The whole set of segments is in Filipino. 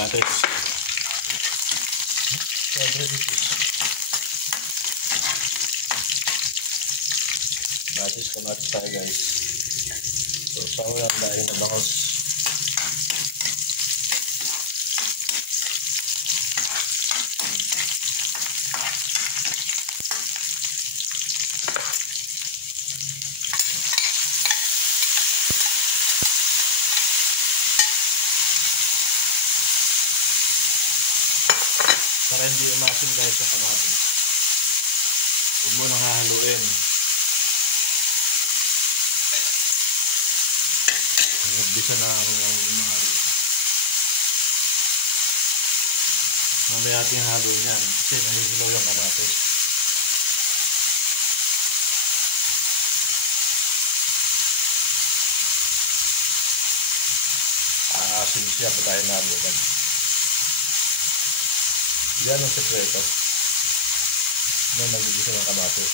kamatis. Kamatis tayo guys. So sawa ang dahil na bangos. Para hindi umasim guys sa kamatis, huwag mo nang hahaluin. Bisa na ako mamaya ating halo niyan kasi nahihilaw yung kamatis. Aasin siya pa tayo nalo agad. Yan ang sekreto na nagigisa ng kamatis.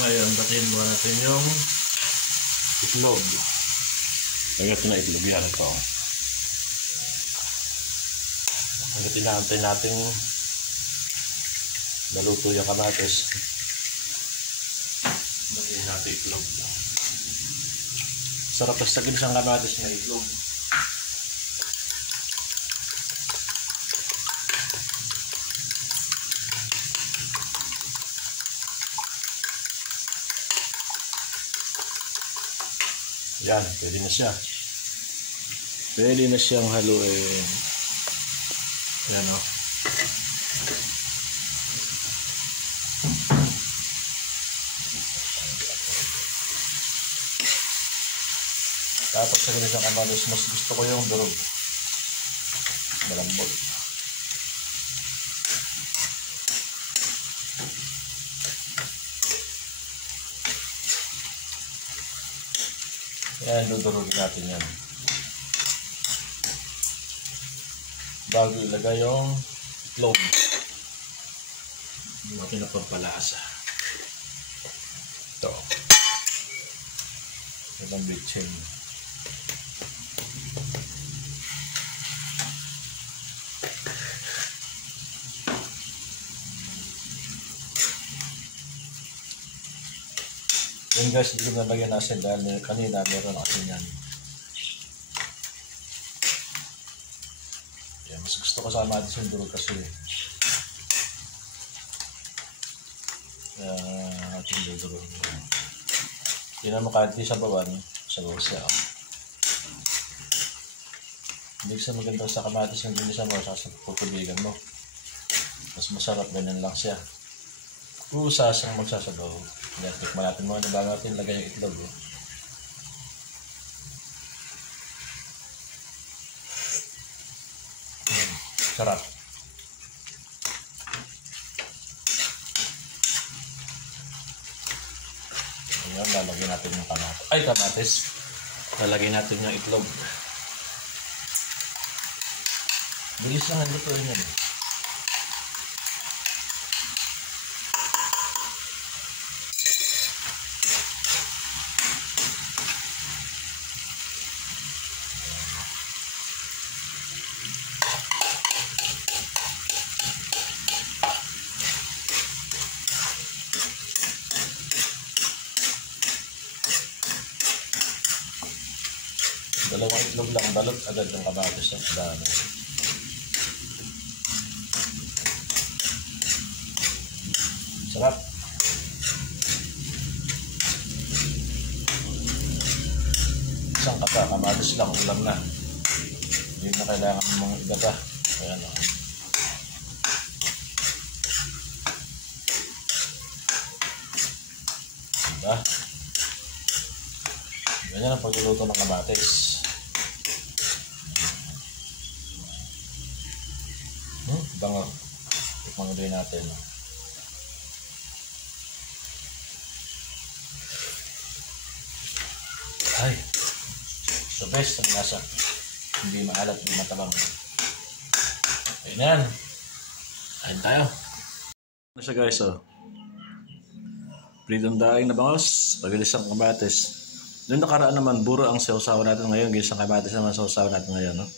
Ngayon, batiin mo natin yung itlog. Agad na itlog yan ito. Agad inaantay natin naluto yung kamatis. Batiin natin itlog. Sarap sa ginisang kamatis niya itlog. Yan, pwede na siya. Pwede na siyang haluin. Yan o. Tapos sa ganitong kamatis, mas gusto ko yung durog. Malambot. Yan, dudurugin natin yan. Bago ilagay yung itlog. Hindi natin napampalasa. Ito. Ito ang bitchin. Yan guys, hindi ko nalagyan asin dahil kanina meron asin yan. Yan, mas gusto ko sa kamatis yung durog kasi. Ating durog. Tingnan mo kahit di sa bawan, sa bawas siya. Hindi sa maganda sa kamatis yung ginisa mo, sa putubigan mo. Mas masarap, ganyan lang siya. Usas ang magsasabaw. Tikman natin mo, bago natin lagay yung itlog. Sarap. Ayan, lalagyan natin yung kamatis. Lalagyan natin yung itlog. Bilis lang ang lutuin yan. Dalawang itlog lang, balot agad ng kamatis at dami. Sarap. Isang kata, kamatis lang, ulam na. Hindi na kailangan mong igata. Ayan o. Diba? Ganyan ang pagluluto ng kamatis. Bango. Tikman din natin. Ay. So best ang lasa. Hindi maalat, hindi matabang. Ayun na yan. Ayun tayo. Ano siya guys, oh. Pritong daing na bangos, pagilisang kamatis. Noong nakaraan naman, buro ang sausawan natin ngayon. Gilisang kamatis naman sausawan natin ngayon, no?